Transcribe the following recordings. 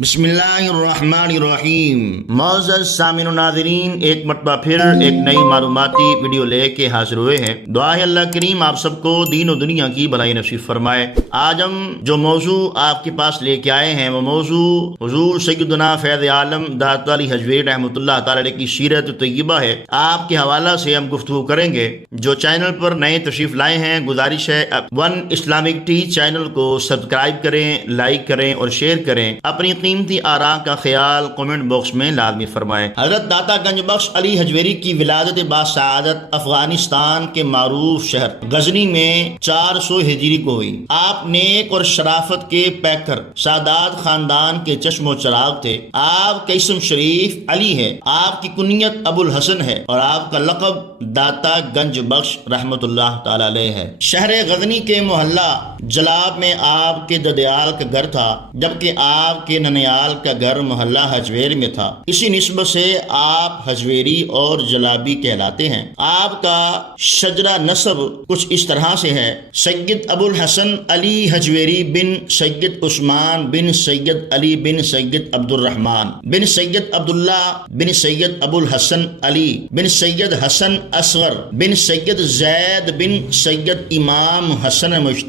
بسم اللہ الرحمن الرحیم۔ معزز سامعین و ناظرین، ایک مرتبہ پھر ایک نئی معلوماتی ویڈیو لے کے حاضر ہوئے ہیں۔ دعا ہے اللہ کریم آپ سب کو دین و دنیا کی بھلائی نصیب فرمائے۔ آج ہم جو موضوع آپ کے پاس لے کے آئے ہیں وہ موضوع حضور سیدنا فیض عالم دعوت علی حجویری رحمۃ اللہ تعالی علیہ کی سیرت طیبہ ہے، آپ کے حوالہ سے ہم گفتگو کریں گے۔ جو چینل پر نئے تشریف لائے ہیں، گزارش ہے ون اسلامک ٹی چینل کو سبسکرائب کریں، لائک کریں اور شیئر کریں۔ اپنی قیمتی آراء کا خیال کمنٹ باکس میں لازمی فرمائیں۔ حضرت داتا گنج بخش علی حجویری کی ولادت باسعادت افغانستان کے معروف شہر غزنی میں 400 ہجری کو ہوئی۔ آپ نیک اور شرافت کے پیکر سادات خاندان کے چشم و چراغ تھے۔ آپ کا اسم شریف علی ہے، آپ کی کنیت ابو الحسن ہے اور آپ کا لقب داتا گنج بخش رحمت اللہ تعالی علیہ ہے۔ شہر غزنی کے محلہ جلاب میں آپ کے ددیال کا گھر تھا، جبکہ آپ کے ننیال کا گھر محلہ حجویر میں تھا۔ اسی نسبت سے آپ حجویری اور جلابی کہلاتے ہیں۔ آپ کا شجرہ نسب کچھ اس طرح سے ہے: سید ابو الحسن علی حجویری بن سید عثمان بن سید علی بن سید عبد الرحمن بن سید عبداللہ بن سید ابو الحسن علی بن سید حسن اصغر بن سید زید بن سید امام حسن مجتبی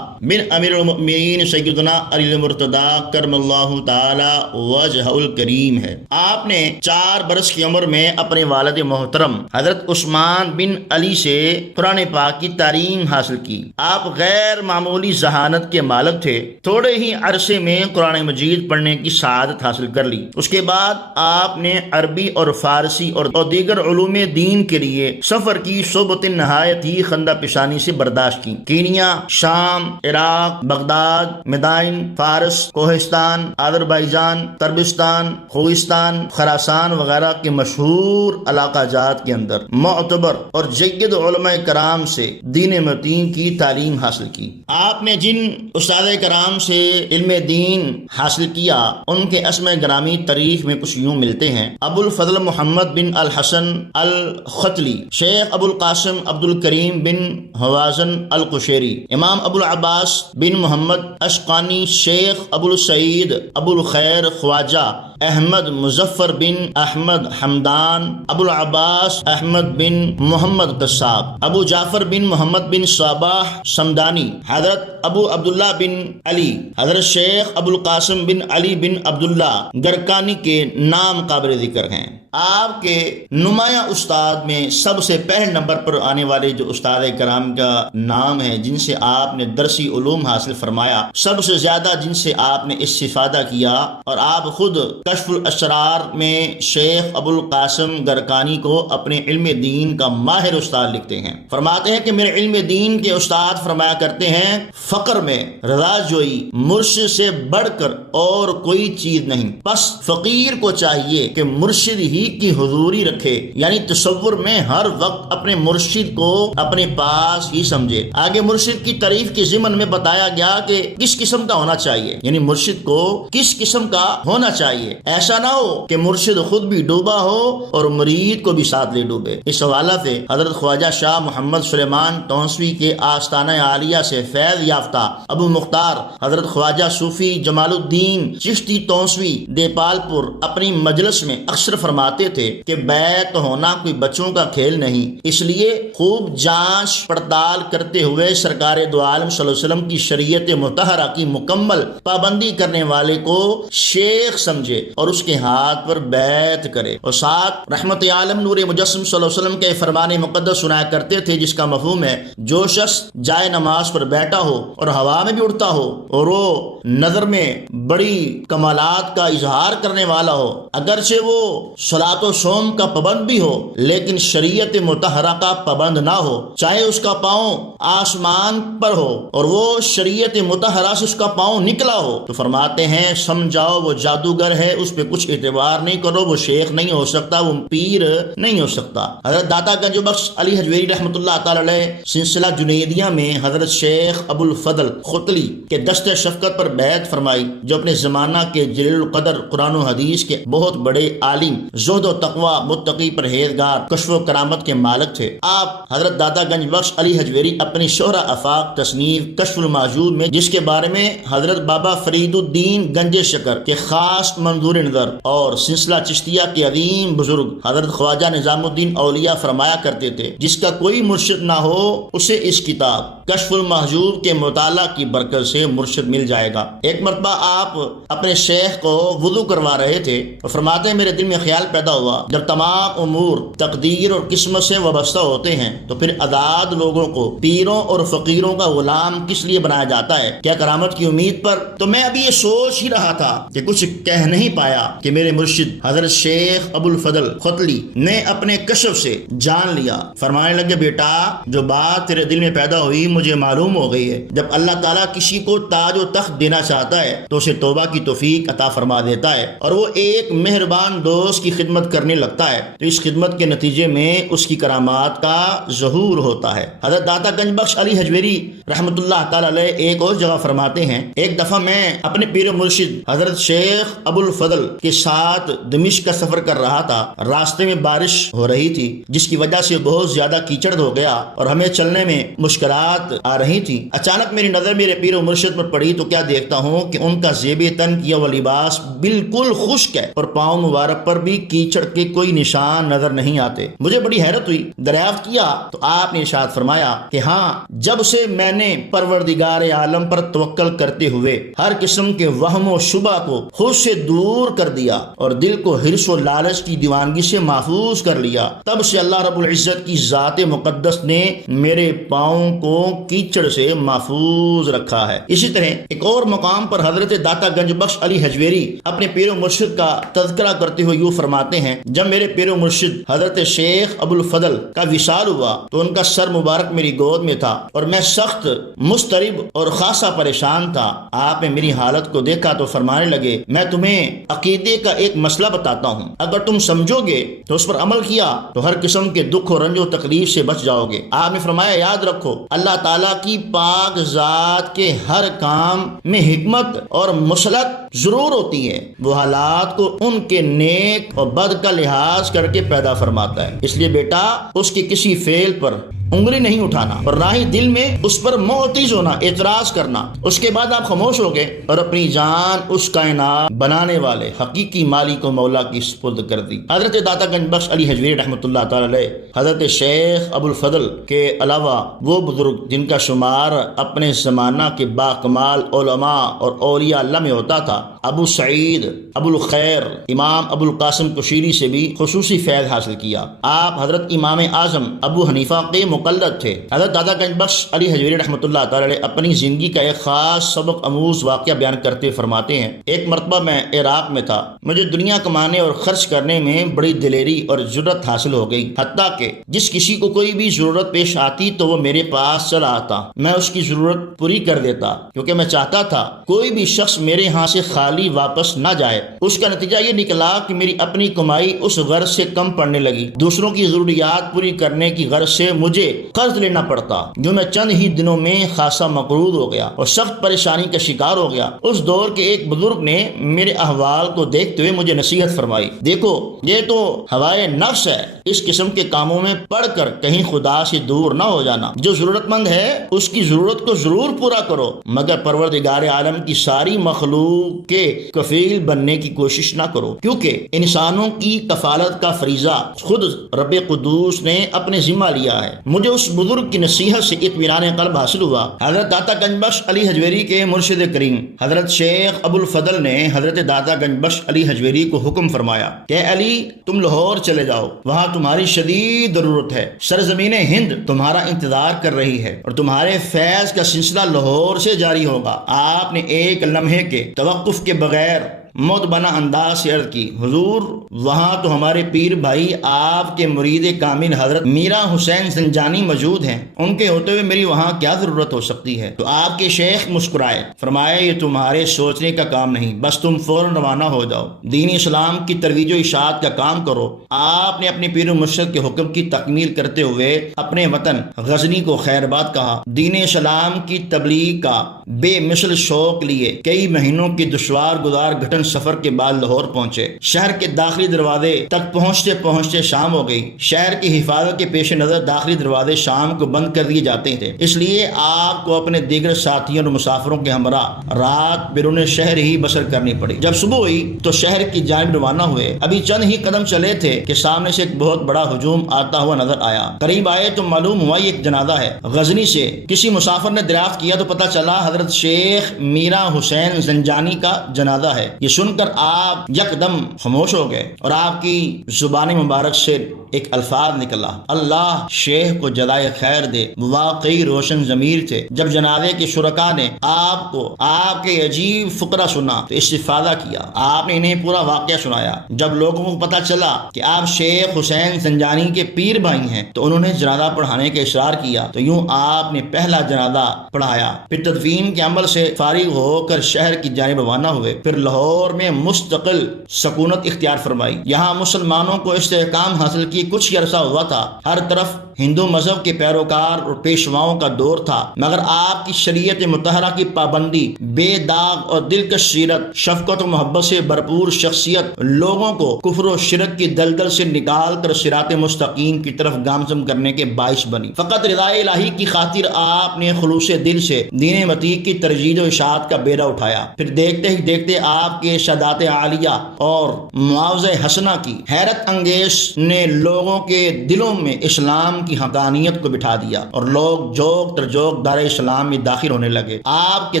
بن امیر المؤمنین سیدنا علی المرتضی کرم اللہ تعالی وجہ الکریم ہے۔ آپ نے 4 برس کی عمر میں اپنے والد محترم حضرت عثمان بن علی سے قرآن پاک کی تعلیم حاصل کی۔ آپ غیر معمولی ذہانت کے مالک تھے۔ تھوڑے ہی عرصے میں قرآن مجید پڑھنے کی سعادت حاصل کر لی۔ اس کے بعد آپ نے عربی اور فارسی اور دیگر علوم دین کے لیے سفر کی صحبت نہایت ہی خندہ پیشانی سے برداشت کی۔ کینیا، شام، عراق، بغداد، مدائن، فارس، کوہستان، آذربائیجان، تربستان، خوزستان، خراسان وغیرہ کے مشہور علاقہ جات کے اندر معتبر اور جید علماء کرام سے دین متین کی تعلیم حاصل کی۔ آپ نے جن استاد کرام سے علم دین حاصل کیا ان کے اسماء گرامی تاریخ میں کچھ یوں ملتے ہیں: ابو الفضل محمد بن الحسن الختلی، شیخ ابو القاسم عبد الکریم بن حوازن القشیری، امام ابو العباس بن محمد اشقانی، شیخ ابو السعید ابو الخیر خواجہ احمد مظفر بن احمد حمدان، ابو العباس احمد بن محمد قصاب، ابو جعفر بن محمد بن صباح سمدانی، حضرت ابو عبداللہ بن علی، حضرت شیخ ابو القاسم بن علی بن عبداللہ گرکانی کے نام قابل ذکر ہیں۔ آپ کے نمایاں استاد میں سب سے پہلے نمبر پر آنے والے جو استاد کرام کا نام ہے جن سے آپ نے درسی علوم حاصل فرمایا، سب سے زیادہ جن سے آپ نے استفادہ کیا، اور آپ خود کشف الاسرار میں شیخ ابو القاسم گرکانی کو اپنے علم دین کا ماہر استاد لکھتے ہیں۔ فرماتے ہیں کہ میرے علم دین کے استاد فرمایا کرتے ہیں، فقر میں رضا جوئی مرشد سے بڑھ کر اور کوئی چیز نہیں، بس فقیر کو چاہیے کہ مرشد ہی کی حضوری رکھے، یعنی تصور میں ہر وقت اپنے مرشد کو اپنے پاس ہی سمجھے۔ آگے مرشد کی تعریف کے ضمن میں بتایا گیا کہ کس قسم کا ہونا چاہیے، یعنی مرشد کو کس قسم کا ہونا چاہیے۔ ایسا نہ ہو کہ مرشد خود بھی ڈوبا ہو اور مرید کو بھی ساتھ لے ڈوبے۔ اس حوالہ سے حضرت خواجہ شاہ محمد سلیمان تونسوی کے آستانہ عالیہ سے فیض یافتہ ابو مختار حضرت خواجہ صوفی جمال الدین چشتی تونسوی دیپال پور اپنی مجلس میں اکثر فرماتے تھے کہ بیعت ہونا کوئی بچوں کا کھیل نہیں، اس لیے خوب جانچ پڑتال کرتے ہوئے سرکار دو عالم صلی اللہ علیہ وسلم کی شریعت مطہرہ کی مکمل پابندی کرنے والے کو شیخ سمجھے اور اس کے ہاتھ پر بیعت کرے۔ اور ساتھ رحمت عالم نور مجسم صلی اللہ علیہ وسلم کے فرمان مقدس سنایا کرتے تھے، جس کا مفہوم ہے جو شخص جائے نماز پر بیٹھا ہو اور ہوا میں بھی اڑتا ہو اور وہ نظر میں بڑی کمالات کا اظہار کرنے والا ہو، اگرچہ وہ صلاۃ و صوم کا پابند بھی ہو لیکن شریعت مطہرہ کا پابند نہ ہو، چاہے اس کا پاؤں آسمان پر ہو اور وہ شریعت مطہرہ سے اس کا پاؤں نکلا ہو، تو فرماتے ہیں سمجھاؤ وہ جادوگر ہے، اس پہ کچھ اعتبار نہیں کرو، وہ شیخ نہیں ہو سکتا، وہ پیر نہیں ہو سکتا۔ حضرت داتا گنج بخش علی حجویری رحمۃ اللہ تعالی علیہ سلسلہ جنیدیہ میں حضرت شیخ ابو الفضل ختلی کے دست شفقت پر بیعت فرمائی، جو اپنے زمانہ کے جلیل القدر قرآن و حدیث کے بہت بڑے عالم، زہد و تقوی، متقی، پرہیزگار، کشف و کرامت کے مالک تھے۔ آپ حضرت داتا گنج بخش علی حجویری اپنی شہرہ آفاق تصنیف کشف الموجود میں، جس کے بارے میں حضرت بابا فرید الدین گنج شکر کے خاص منظور نظر اور سلسلہ چشتیہ کے عظیم بزرگ حضرت خواجہ نظام الدین اولیاء فرمایا کرتے تھے، جس کا کوئی مرشد نہ ہو اسے اس کتاب کشف المحجوب کے مطالعہ کی برکت سے مرشد مل جائے گا۔ ایک مرتبہ آپ اپنے شیخ کو وضو کروا رہے تھے تو فرماتے ہیں میرے دل میں خیال پیدا ہوا، جب تمام امور تقدیر اور قسمت سے وابستہ ہوتے ہیں تو پھر آزاد لوگوں کو پیروں اور فقیروں کا غلام کس لیے بنایا جاتا ہے؟ کیا کرامت کی امید پر؟ تو میں ابھی یہ سوچ ہی رہا تھا کہ کچھ کہہ نہیں پایا کہ میرے مرشد حضرت شیخ ابو الفضل ختلی نے اپنے کشف سے جان لیا۔ فرمانے لگے بیٹا، جو بات تیرے دل میں پیدا ہوئی مجھے معلوم ہو گئی ہے۔ جب اللہ تعالیٰ کسی کو تاج و تخت دینا چاہتا ہے تو اسے توبہ کی توفیق عطا فرما دیتا ہے، اور وہ ایک مہربان دوست کی خدمت کرنے لگتا ہے تو اس خدمت کے نتیجے میں اس کی کرامات کا ظہور ہوتا ہے۔ حضرت داتا گنج بخش علی حجویری رحمۃ اللہ تعالی علیہ ایک اور جگہ فرماتے ہیں، ایک دفعہ میں اپنے پیر و مرشد حضرت شیخ ابو الفضل کے ساتھ دمشق کا سفر کر رہا تھا۔ راستے میں بارش ہو رہی تھی جس کی وجہ سے بہت زیادہ کیچڑ ہو گیا اور ہمیں چلنے میں مشکلات آ رہی تھی۔ اچانک میری نظر میرے پیر و مرشد پر پڑی تو کیا دیکھتا ہوں کہ ان کا زیب تن کیا ہوا لباس بالکل خشک ہے اور پاؤں مبارک پر بھی کیچڑ کے کوئی نشان نظر نہیں آتے۔ مجھے بڑی حیرت ہوئی، دریافت کیا تو آپ نے ارشاد فرمایا کہ ہاں، جب سے میں نے پروردگار عالم پر توکل کرتے ہوئے ہر قسم کے وہم و شبہ کو خود سے دور کر دیا اور دل کو حرص و لالچ کی دیوانگی سے محفوظ کر لیا، تب سے اللہ رب العزت کی ذات مقدس نے میرے پاؤں کو کیچڑ سے محفوظ رکھا ہے۔ اسی طرح ایک اور مقام پر حضرت داتا گنج بخش علی حجویری اپنے پیر و مرشد کا تذکرہ کرتے ہوئے یوں فرماتے ہیں، جب میرے پیر و مرشد حضرت شیخ ابو الفضل کا وصال ہوا تو ان کا سر مبارک میری گود میں تھا اور میں سخت مضطرب اور خاصا پریشان تھا۔ آپ نے میری حالت کو دیکھا تو فرمانے لگے، میں تمہیں عقیدے کا ایک مسئلہ بتاتا ہوں، اگر تم سمجھو گے تو اس پر عمل کیا تو ہر قسم کے دکھ و رنج و تکلیف سے بچ جاؤ گے۔ آپ نے فرمایا، یاد رکھو اللہ تعالیٰ کی پاک ذات کے ہر کام میں حکمت اور مصلحت ضرور ہوتی ہے، وہ حالات کو ان کے نیک اور بد کا لحاظ کر کے پیدا فرماتا ہے، اس لیے بیٹا اس کی کسی فعل پر انگلی نہیں اٹھانا اور نہ ہی دل میں اس پر معترض ہونا، اعتراض کرنا۔ اس کے بعد آپ خاموش ہو گئے اور اپنی جان اس کائنات بنانے والے حقیقی مالک و مولا کی سپرد کر دی۔ حضرت داتا گنج بخش علی حجویری رحمۃ اللہ تعالی علیہ حضرت شیخ ابو الفضل کے علاوہ وہ بزرگ جن کا شمار اپنے زمانہ کے باکمال علماء اور اولیاء اللہ میں ہوتا تھا، ابو سعید، ابو الخیر، امام ابو القاسم کشیری سے بھی خصوصی فیض حاصل کیا۔ آپ حضرت امام اعظم ابو حنیفہ کے مقلد تھے۔ حضرت داتا گنج بخش علی حجویری رحمۃ اللہ تعالی علیہ اپنی زندگی کا ایک خاص سبق آموز واقعہ بیان کرتے فرماتے ہیں، ایک مرتبہ میں عراق میں تھا، مجھے دنیا کمانے اور خرچ کرنے میں بڑی دلیری اور جرت حاصل ہو گئی، حتیٰ کہ جس کسی کو کوئی بھی ضرورت پیش آتی تو وہ میرے پاس چلا آتا، میں اس کی ضرورت پوری کر دیتا، کیونکہ میں چاہتا تھا کوئی بھی شخص میرے ہاں سے خالی واپس نہ جائے۔ اس کا نتیجہ یہ نکلا کہ میری اپنی کمائی اس غرض سے کم پڑنے لگی، دوسروں کی ضروریات پوری کرنے کی غرض سے مجھے قرض لینا پڑتا، جو میں چند ہی دنوں میں خاصا مقروض ہو گیا اور سخت پریشانی کا شکار ہو گیا۔ اس دور کے ایک بزرگ نے میرے احوال کو دیکھتے ہوئے مجھے نصیحت فرمائی، دیکھو یہ تو ہوائے نفس ہے، اس قسم کے کاموں میں پڑھ کر کہیں خدا سے دور نہ ہو جانا، جو ضرورت مند ہے اس کی ضرورت کو ضرور پورا کرو، مگر پروردگار عالم کی ساری مخلوق کے کفیل بننے کی کوشش نہ کرو، کیونکہ انسانوں کی کفالت کا فریضہ خود رب قدوس نے اپنے ذمہ لیا ہے۔ مجھے اس بزرگ کی نصیحت سے اطمینان قلب حاصل ہوا۔ حضرت داتا گنج بخش علی حجویری کے مرشد کریم حضرت شیخ ابو الفضل نے حضرت داتا گنج بخش علی حجویری کو حکم فرمایا کہ علی تم لاہور چلے جاؤ، وہاں تمہاری شدید ضرورت ہے، سرزمین ہند تمہارا انتظار کر رہی ہے اور تمہارے فیض کا سلسلہ لاہور سے جاری ہوگا۔ آپ نے ایک لمحے کے توقف کے بغیر مدبنا انداز سے عرض کی، حضور وہاں تو ہمارے پیر بھائی آپ کے مرید کامل حضرت میرا حسین زنجانی موجود ہیں، ان کے ہوتے ہوئے میری وہاں کیا ضرورت ہو سکتی ہے؟ تو آپ کے شیخ مسکرائے، فرمایا یہ تمہارے سوچنے کا کام نہیں، بس تم فوراً روانہ ہو جاؤ، دین اسلام کی ترویج و اشاعت کا کام کرو۔ آپ نے اپنے پیر و مرشد کے حکم کی تکمیل کرتے ہوئے اپنے وطن غزنی کو خیر باد کہا، دین اسلام کی تبلیغ کا بے مثل شوق لیے کئی مہینوں کی دشوار گزار گھٹن سفر کے بعد لاہور پہنچے۔ شہر کے داخلی دروازے تک پہنچتے پہنچتے شام ہو گئی۔ شہر کی حفاظت کے پیش نظر داخلی دروازے شام کو بند کر دیے جاتے تھے، اس لیے آپ کو اپنے دیگر ساتھیوں اور مسافروں کے ہمراہ رات بیرون شہر ہی بسر کرنی پڑی۔ جب صبح ہوئی تو شہر کی جانب روانہ ہوئے، ابھی چند ہی قدم چلے تھے کہ سامنے سے ایک بہت بڑا ہجوم آتا ہوا نظر آیا۔ قریب آئے تو معلوم ہوا یہ ایک جنازہ ہے۔ غزنی سے کسی مسافر نے دریافت کیا تو پتہ چلا حضرت شیخ میرا حسین زنجانی کا جنازہ ہے۔ یہ سن کر آپ یکدم خاموش ہو گئے اور آپ کی زبان مبارک سے ایک الفاظ نکلا، اللہ شیخ کو جزائے خیر دے، واقعی روشن ضمیر تھے۔ جب جنازے کے شرکا نے آپ کو آپ کے عجیب فقرہ سنا تو استفادہ کیا، آپ نے انہیں پورا واقعہ سنایا۔ جب لوگوں کو پتہ چلا کہ آپ شیخ حسین زنجانی کے پیر بھائی ہیں تو انہوں نے جنازہ پڑھانے کا اصرار کیا، تو یوں آپ نے پہلا جنازہ پڑھایا، پھر تدفین کے عمل سے فارغ ہو کر شہر کی جانب روانہ ہوئے، پھر لاہور میں مستقل سکونت اختیار فرمائی۔ یہاں مسلمانوں کو استحکام حاصل کی کچھ عرصہ ہوا تھا، ہر طرف ہندو مذہب کے پیروکار اور پیشواؤں کا دور تھا، مگر آپ کی شریعت مطہرہ کی پابندی، بے داغ اور دلکش سیرت، شفقت و محبت سے بھرپور شخصیت لوگوں کو کفر و شرک کی دلدل سے نکال کر صراط مستقیم کی طرف گامزن کرنے کے باعث بنی۔ فقط رضا الہی کی خاطر آپ نے خلوص دل سے دین متیع کی ترجیح و اشاعت کا بیڑا اٹھایا، پھر دیکھتے ہی دیکھتے آپ کے شہادات عالیہ اور معاوضہ حسنہ کی حیرت انگیز نے لوگوں کے دلوں میں اسلام کی حقانیت کو بٹھا دیا اور لوگ جوق در جوق دار اسلام میں داخل ہونے لگے۔ آپ کے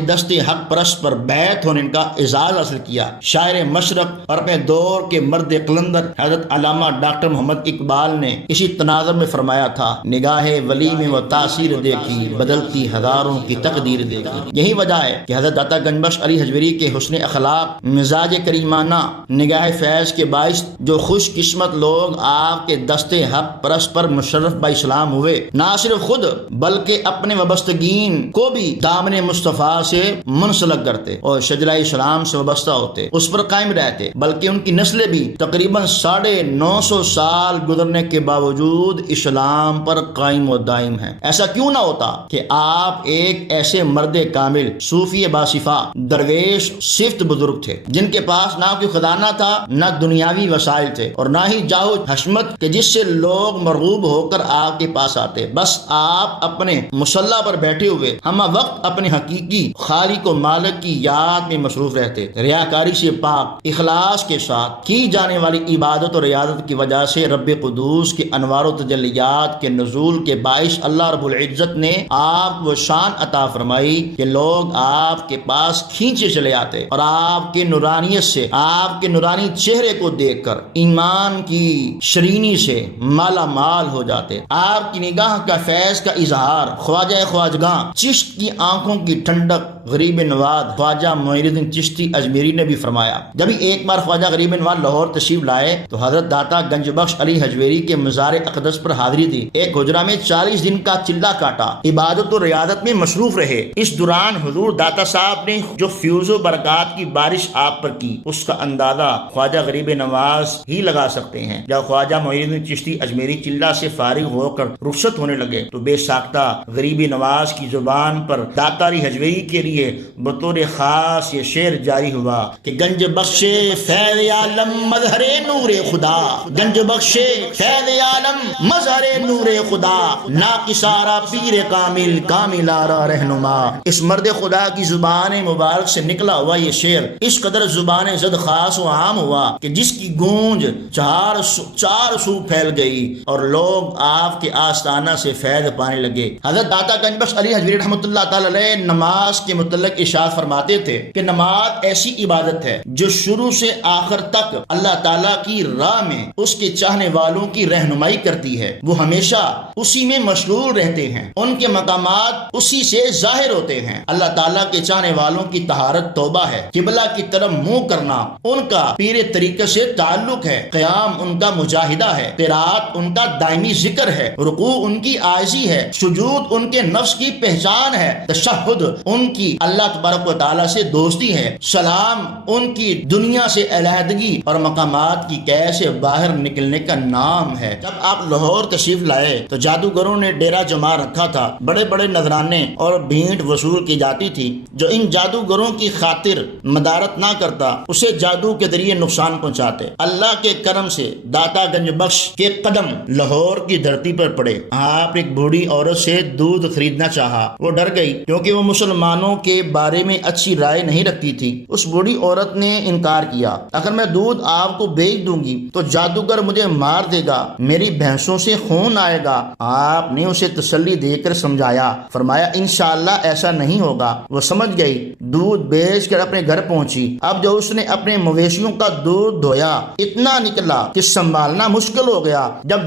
دستے حق پرست پر بیعت ہونے کا اعزاز حاصل کیا۔ شاعر مشرق اور اپنے دور کے مرد قلندر حضرت علامہ ڈاکٹر محمد اقبال نے اسی تناظر میں فرمایا تھا، نگاہ ولی میں وہ تاثیر دیکھی، بدلتی ہزاروں کی تقدیر دیکھی۔ یہی وجہ ہے کہ حضرت داتا گنج بخش علی حجویری کے حسن اخلاق، مزاج کریمانہ، نگاہ فیض کے باعث جو خوش قسمت لوگ آپ کے دستے حق پرست پر مشرف با اسلام ہوئے، نہ صرف خود بلکہ اپنے وابستگین کو بھی دامن مصطفیٰ سے منسلک کرتے اور شجرہ اسلام سے وابستہ ہوتے، اس پر قائم رہتے، بلکہ ان کی نسلیں بھی تقریباً 950 سال گزرنے کے باوجود اسلام پر قائم و دائم ہیں۔ ایسا کیوں نہ ہوتا کہ آپ ایک ایسے مرد کامل، صوفی باصفا، درویش صفت بزرگ تھے جن کے پاس نہ کوئی خزانہ تھا، نہ دنیاوی وسائل تھے اور نہ ہی جاہ و حشمت کہ جس سے لوگ مرغوب ہو کر آپ کے پاس آتے، بس آپ اپنے مصلی پر بیٹھے ہوئے ہم وقت اپنے حقیقی خالق و مالک کی یاد میں مصروف رہتے۔ ریاکاری سے پاک، اخلاص کے ساتھ کی جانے والی عبادت اور ریاضت کی وجہ سے رب قدوس کے انوار و تجلیات کے نزول کے باعث اللہ رب العزت نے آپ کو شان عطا فرمائی کہ لوگ آپ کے پاس کھینچے چلے آتے اور آپ کے نورانیت سے، آپ کے نورانی چہرے کو دیکھ کر ایمان کی شرینی سے مالا مال ہو جاتے۔ آپ کی نگاہ کا فیض کا اظہار خواجہ خواجگاں چشت کی آنکھوں کی ٹھنڈک غریب نواز خواجہ معین الدین چشتی اجمیری نے بھی فرمایا۔ جب ایک بار خواجہ غریب نواز لاہور تشریف لائے تو حضرت داتا گنج بخش علی حجویری کے مزار اقدس پر حاضری دی، ایک حجرہ میں 40 دن کا چلہ کاٹا، عبادت و ریاضت میں مصروف رہے۔ اس دوران حضور داتا صاحب نے جو فیوز و برکات کی بارش آپ پر کی، اس کا اندازہ خواجہ غریب نواز ہی لگا سکتے ہیں۔ جب خواجہ معین الدین چشتی اجمیری چلہ سے فارغ ہو کر رخصت ہونے لگے تو بے ساختہ غریب نواز کی زبان پر داتا علی حجویری کے لیے بطور خاص یہ شعر جاری ہوا کہ گنج بخش فیض عالم مظہر نور خدا، گنج بخش فیض عالم مظہر نور خدا، ناقصارا پیر کامل کامل آرا رہنما۔ اس مرد خدا کی زبان مبارک سے نکلا ہوا یہ شعر اس قدر زبان زد خاص و عام ہوا کہ جس کی گونج چار سو پھیل گئی اور لوگ آپ کے آستانہ سے فیض پانے لگے۔ حضرت داتا گنج بخش علی حجویری رحمۃ اللہ تعالی علیہ نماز کے متعلق ارشاد فرماتے تھے کہ نماز ایسی عبادت ہے جو شروع سے آخر تک اللہ تعالیٰ کی راہ میں اس کے چاہنے والوں کی رہنمائی کرتی ہے۔ وہ ہمیشہ اسی میں مشغول رہتے ہیں، ان کے مقامات اسی سے ظاہر ہوتے ہیں۔ اللہ تعالیٰ کے چاہنے والوں کی طہارت توبہ ہے، قبلہ کی طرف منہ کرنا ان کا پیر طریقے سے تعلق ہے، قیام ان کا مجاہدہ ہے، قرات ان کا دائمی ذکر ہے، رکوع ان کی عاجزی ہے، سجود ان کے نفس کی پہچان ہے، تشہد ان کی اللہ تبارک و تعالیٰ سے دوستی ہے، سلام ان کی دنیا سے علیحدگی اور مقامات کی قید سے باہر نکلنے کا نام ہے۔ جب آپ لاہور تشریف لائے تو جادوگروں نے ڈیرا جما رکھا تھا، بڑے بڑے نذرانے اور بھیٹ وصول کی جاتی تھی۔ جو ان جادوگروں کی خاطر مدارت نہ کرتا اسے جادو کے ذریعے نقصان پہنچاتے۔ اللہ کے کرم سے داتا گنج بخش کے قدم لاہور کی دھرتی پر پڑے۔ آپ ایک بوڑھی عورت سے دودھ خریدنا چاہا، وہ ڈر گئی کیونکہ وہ مسلمانوں کے بارے میں اچھی رائے نہیں رکھتی تھی۔ اس بوڑھی عورت نے انکار کیا، اگر میں دودھ آپ کو بیچ دوں گی تو جادوگر مجھے مار دے گا، میری بھینسوں سے خون آئے گا۔ آپ نے اسے تسلی دے کر سمجھایا، فرمایا انشاءاللہ ایسا نہیں ہوگا۔ وہ سمجھ گئی، دودھ بیچ کر اپنے گھر پہنچی۔ اب جو اس نے اپنے مویشیوں کا دودھ دھویا اتنا نکلا کہ سنبھالنا مشکل ہو گیا۔ جب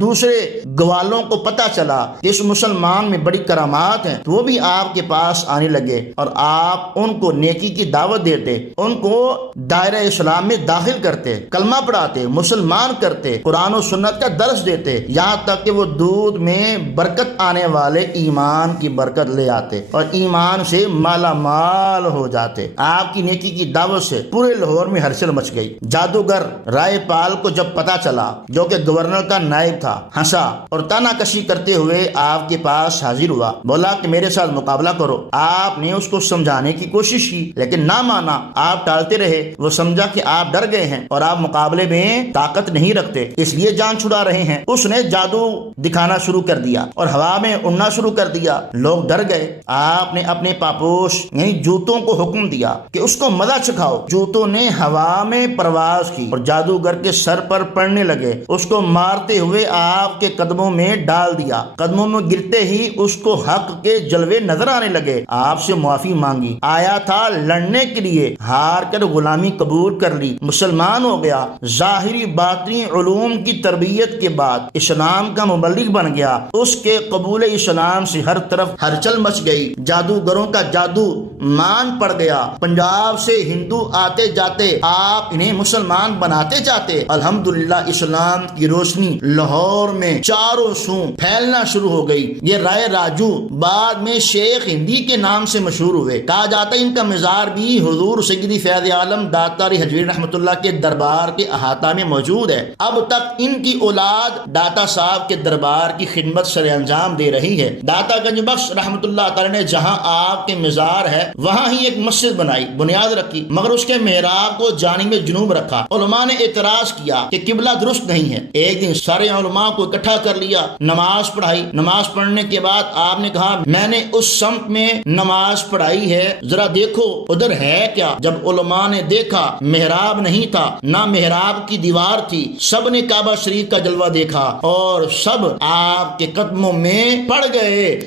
دوسرے گوالوں کو پتا چلا کہ اس مسلمان میں بڑی کرامات ہیں تو وہ بھی آپ کے پاس آنے لگے اور آپ ان کو نیکی کی دعوت دیتے، ان کو دائرہ اسلام میں داخل کرتے، کلمہ پڑھاتے، مسلمان کرتے، قرآن و سنت کا درس دیتے، یہاں تک کہ وہ دودھ میں برکت آنے والے ایمان کی برکت لے آتے اور ایمان سے مالا مال ہو جاتے۔ آپ کی نیکی کی دعوت سے پورے لاہور میں ہلچل مچ گئی۔ جادوگر رائے پال کو جب پتا چلا، جو کہ گورنر کا نائب تھا، ہنسا اور تانا کشی کرتے ہوئے آپ کے پاس حاضر ہوا، بولا کہ میرے ساتھ مقابلہ کرو۔ آپ نے اس کو سمجھانے کی کوشش کی لیکن نہ مانا، آپ ٹالتے رہے۔ وہ سمجھا کہ آپ ڈر گئے ہیں اور آپ مقابلے میں طاقت نہیں رکھتے، اس لیے جان چھڑا رہے ہیں۔ اس نے جادو دکھانا شروع کر دیا اور ہوا میں اڑنا شروع کر دیا۔ لوگ ڈر گئے۔ آپ نے اپنے پاپوش یعنی جوتوں کو حکم دیا کہ اس کو مزہ چکھاؤ۔ جوتوں نے ہوا میں پرواز کی اور جادوگر کے سر پر پڑنے لگے۔ اس کو مارتے ہوئے آپ کے قدموں میں ڈال دیا۔ قدموں میں گرتے ہی اس کو حق کے جلوے نظر آنے لگے۔ آپ سے معافی مانگی، آیا تھا لڑنے کے لیے، ہار کر غلامی قبول کر لی، مسلمان ہو گیا۔ ظاہری باطنی علوم کی تربیت کے بعد اسلام کا مبلغ بن گیا۔ اس کے قبول اسلام سے ہر طرف ہلچل مچ گئی۔ جادوگروں کا جادو مان پڑ گیا۔ پنجاب سے ہندو آتے جاتے آپ انہیں مسلمان بناتے جاتے۔ الحمدللہ اسلام کی روشنی لاہور میں چاروں سو پھیلنا شروع ہو گئی۔ یہ رائے راجو بعد میں شیخ ہندی کے نام سے مشہور ہوئے۔ کہا جاتا ہے ان کا مزار بھی حضور سیدی فیض عالم داتا علی حجویری رحمۃ اللہ کے دربار کے احاطہ میں موجود ہے۔ اب تک ان کی اولاد داتا صاحب کے دربار کی خدمت سر انجام دے رہی ہے۔ داتا گنج بخش رحمۃ اللہ تعالی نے جہاں آپ کے مزار ہے وہاں ہی ایک مسجد بنائی، بنیاد رکھی، مگر اس کے محراب کو جانب جنوب رکھا۔ علماء نے اعتراض کیا کہ قبلہ درست نہیں ہے۔ ایک دن سارے علماء کو اکٹھا کر لیا، نماز پڑھائی۔ نماز پڑھنے کے بعد آپ نے کہا میں نے اس سمت میں نماز پڑھائی ہے، ذرا دیکھو ادھر ہے کیا۔ جب علماء نے دیکھا محراب نہیں تھا، نہ محراب کی دیوار تھی، سب نے کعبہ شریف کا جلوہ دیکھا اور سب آپ کے قدموں میں پڑ گئے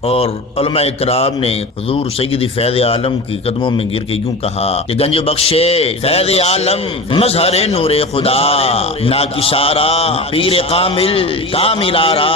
اور علماء اکرام نے حضور سید فیض عالم کی قدموں میں گر کے یوں کہا کہ گنج بخشے فیض عالم مظہر نور خدا، نا کشارا پیر کامل آرا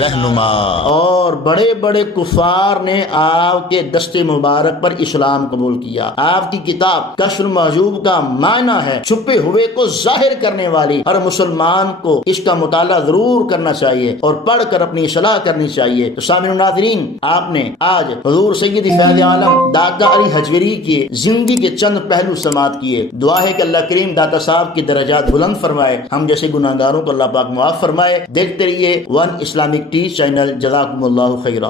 رہنما۔ اور بڑے بڑے کفار نے آپ کے دست مبارک پر اسلام قبول کیا۔ آپ کی کتاب کشف المحجوب کا معنی ہے چھپے ہوئے کو ظاہر کرنے والی۔ ہر مسلمان کو اس کا مطالعہ ضرور کرنا چاہیے اور پڑھ کر اپنی اصلاح کرنی چاہیے۔ تو سامعین ناظرین، آپ نے آج حضور سید فیض عالم داتا علی حجویری کی زندگی کے چند پہلو سماعت کیے۔ دعا ہے کہ اللہ کریم داتا صاحب کی درجات بلند فرمائے، ہم جیسے گناہگاروں کو اللہ پاک معاف فرمائے۔ دیکھتے رہیے ون اسلامک ٹی چینل۔ جزاکم اللہ خیرہ۔